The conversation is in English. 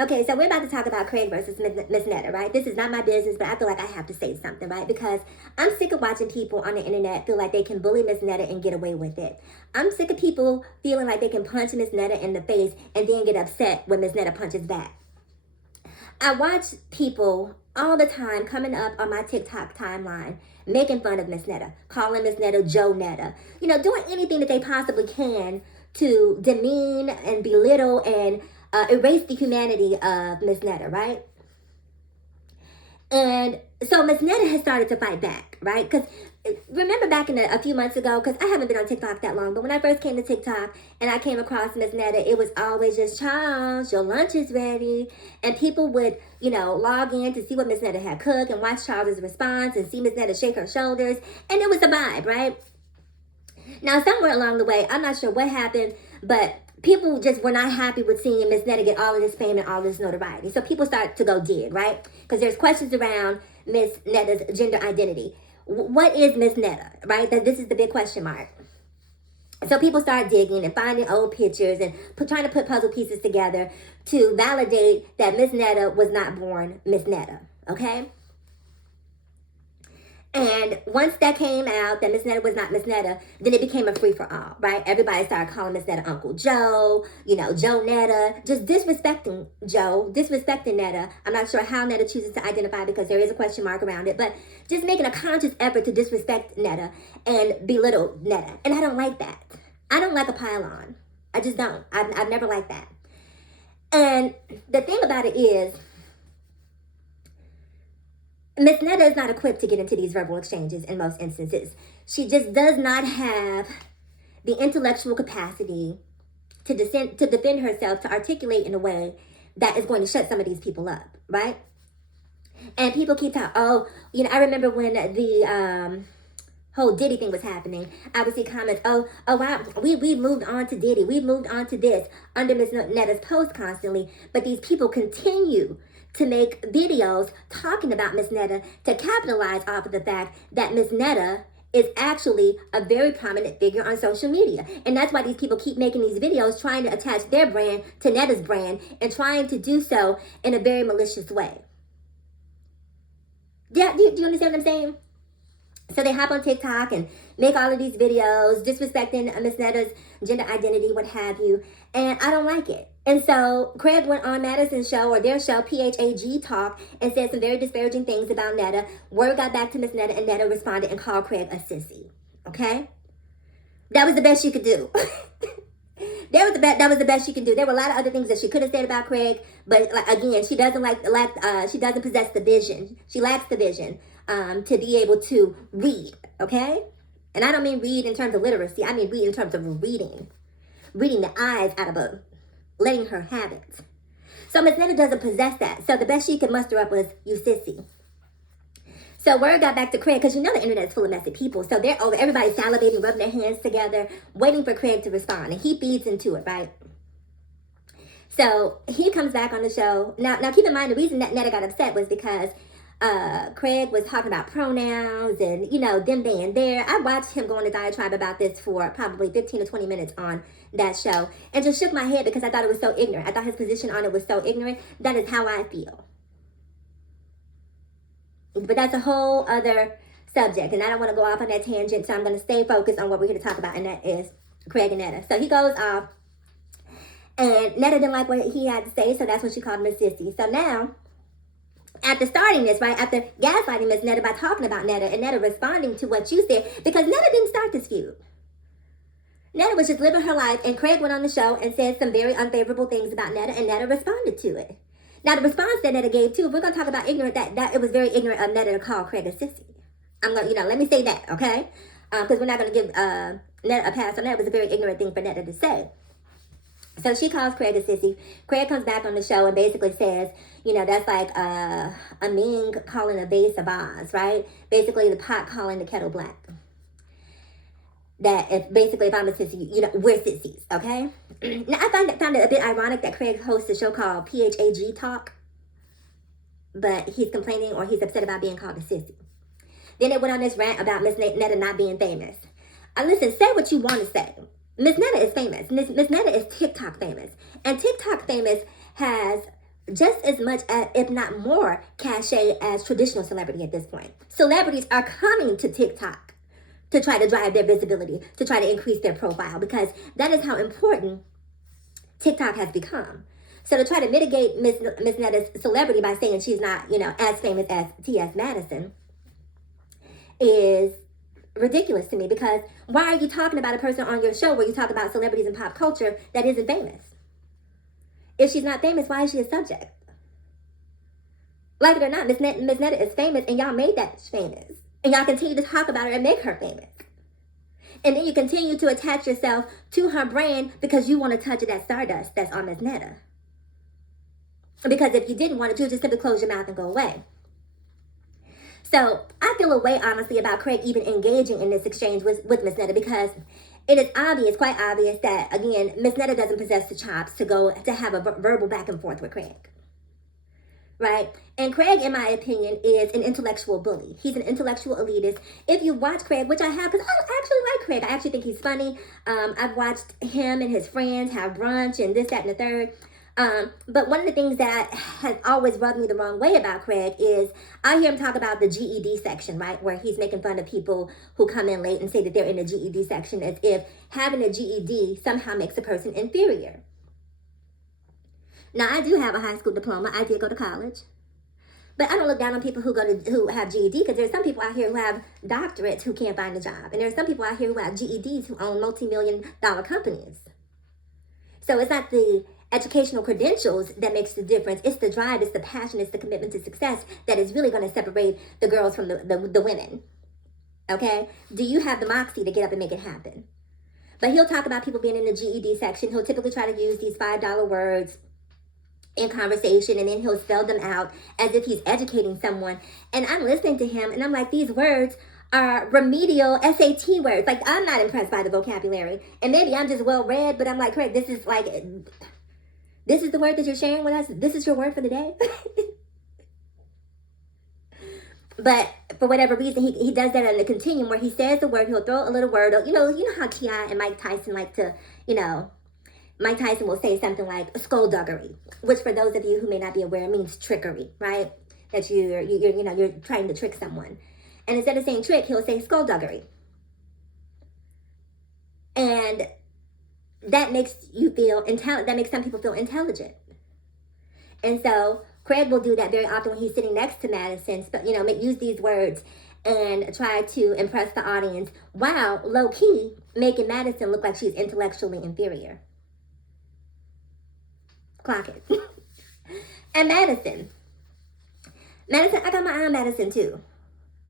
Okay, so we're about to talk about Craig versus Ms Netta, right? This is not my business, but I feel like I have to say something, right? Because I'm sick of watching people on the internet feel like they can bully Ms Netta and get away with it. I'm sick of people feeling like they can punch Ms Netta in the face and then get upset when Ms Netta punches back. I watch people all the time coming up on my TikTok timeline making fun of Ms Netta, calling Ms Netta Joe Netta, doing anything that they possibly can to demean and belittle and erase the humanity of Ms Netta, right? And so Ms Netta has started to fight back, right? Because remember back in a few months ago, because I haven't been on TikTok that long, but when I first came to TikTok and I came across Ms Netta, it was always just, Charles, your lunch is ready. And people would, log in to see what Ms Netta had cooked and watch Charles's response and see Ms Netta shake her shoulders. And it was a vibe, right? Now, somewhere along the way, I'm not sure what happened, but people just were not happy with seeing Ms Netta get all of this fame and all of this notoriety. So people start to go dig, right? Because there's questions around Ms Netta's gender identity. What is Ms Netta, right? This is the big question mark. So people start digging and finding old pictures and trying to put puzzle pieces together to validate that Ms Netta was not born Ms Netta, okay? And once that came out, that Ms Netta was not Ms Netta, then it became a free-for-all, right? Everybody started calling Ms Netta Uncle Joe, Joe Netta, just disrespecting Joe, disrespecting Netta. I'm not sure how Netta chooses to identify because there is a question mark around it, but just making a conscious effort to disrespect Netta and belittle Netta. And I don't like that. I don't like a pile-on. I just don't. I've never liked that. And the thing about it is, Ms Netta is not equipped to get into these verbal exchanges in most instances. She just does not have the intellectual capacity to defend herself, to articulate in a way that is going to shut some of these people up, right? And people keep talking, I remember when the whole Diddy thing was happening, I would see comments, oh wow, we moved on to Diddy, we moved on to this under Ms Netta's post constantly, but these people continue to make videos talking about Ms Netta to capitalize off of the fact that Ms Netta is actually a very prominent figure on social media. And that's why these people keep making these videos trying to attach their brand to Netta's brand and trying to do so in a very malicious way. Yeah, do you understand what I'm saying? So they hop on TikTok and make all of these videos disrespecting Ms Netta's gender identity, what have you. And I don't like it. And so Craig went on Madison's show, or their show, PHAG Talk, and said some very disparaging things about Netta. Word got back to Ms Netta, and Netta responded and called Craig a sissy. Okay? That was the best she could do. That was the best she could do. There were a lot of other things that she could have said about Craig, but again, she doesn't she doesn't possess the vision. She lacks the vision to be able to read, okay? And I don't mean read in terms of literacy. I mean read in terms of reading the eyes out of a, letting her have it. So Ms Netta doesn't possess that. So the best she could muster up was, you sissy. So word got back to Craig, because the internet is full of messy people. So they're over, everybody's salivating, rubbing their hands together, waiting for Craig to respond. And he feeds into it, right? So he comes back on the show. Now keep in mind, the reason that Netta got upset was because Craig was talking about pronouns and, them being there. I watched him go on a diatribe about this for probably 15 to 20 minutes on that show and just shook my head because I thought it was so ignorant. I thought his position on it was so ignorant. That is how I feel. But that's a whole other subject, and I don't want to go off on that tangent, so I'm going to stay focused on what we're here to talk about, and that is Craig and Netta. So he goes off, and Netta didn't like what he had to say, so that's when she called him a sissy. So now, after starting this, right, after gaslighting Ms Netta by talking about Netta, and Netta responding to what you said, because Netta didn't start this feud. Netta was just living her life, and Craig went on the show and said some very unfavorable things about Netta, and Netta responded to it. Now, the response that Netta gave, too, if we're going to talk about ignorant, that it was very ignorant of Netta to call Craig a sissy. I'm going to, let me say that, okay? Because we're not going to give Netta a pass on that. It was a very ignorant thing for Netta to say. So she calls Craig a sissy. Craig comes back on the show and basically says, that's like a Ming calling a vase a vase, right? Basically, the pot calling the kettle black. That if I'm a sissy, we're sissies, okay? Now, I found it a bit ironic that Craig hosts a show called PHAG Talk, but he's complaining or he's upset about being called a sissy. Then it went on this rant about Ms Netta not being famous. Listen, say what you want to say. Ms Netta is famous. Ms Netta is TikTok famous. And TikTok famous has just as much, as, if not more, cachet as traditional celebrity at this point. Celebrities are coming to TikTok to try to drive their visibility, to try to increase their profile, because that is how important TikTok has become. So to try to mitigate Ms. Netta's celebrity by saying she's not, as famous as T.S. Madison is ridiculous to me, because why are you talking about a person on your show where you talk about celebrities and pop culture that isn't famous? If she's not famous, why is she a subject? Like it or not, Ms. Netta is famous, and y'all made that famous. And y'all continue to talk about her and make her famous. And then you continue to attach yourself to her brand because you want to touch that stardust that's on Ms. Netta. Because if you didn't want to, you just simply close your mouth and go away. So I feel a way, honestly, about Craig even engaging in this exchange with Ms. Netta, because it is obvious, quite obvious, that, again, Ms. Netta doesn't possess the chops to have a verbal back and forth with Craig. Right? And Craig, in my opinion, is an intellectual bully. He's an intellectual elitist. If you watch Craig, which I have, because I actually like Craig. I actually think he's funny. I've watched him and his friends have brunch and this, that, and the third. But one of the things that has always rubbed me the wrong way about Craig is I hear him talk about the GED section, right? Where he's making fun of people who come in late and say that they're in the GED section, as if having a GED somehow makes a person inferior. Now, I do have a high school diploma. I did go to college. But I don't look down on people who have GED, because there's some people out here who have doctorates who can't find a job. And there's some people out here who have GEDs who own multi-million-dollar companies. So it's not the educational credentials that makes the difference. It's the drive, it's the passion, it's the commitment to success that is really going to separate the girls from the women. Okay? Do you have the moxie to get up and make it happen? But he'll talk about people being in the GED section. He'll typically try to use these $5 words in conversation, and then he'll spell them out as if he's educating someone. And I'm listening to him, and I'm like, these words are remedial SAT words. Like, I'm not impressed by the vocabulary. And maybe I'm just well read, but I'm like, Craig, this is the word that you're sharing with us? This is your word for the day? But for whatever reason, he does that on the continuum where he says the word, he'll throw a little word. You know how T.I. and Mike Tyson like to, Mike Tyson will say something like skullduggery, which for those of you who may not be aware means trickery, right? That you're trying to trick someone. And instead of saying trick, he'll say skullduggery. And that makes that makes some people feel intelligent. And so Craig will do that very often when he's sitting next to Madison, use these words and try to impress the audience while low-key making Madison look like she's intellectually inferior. Clock it. And Madison, I got my eye on Madison too.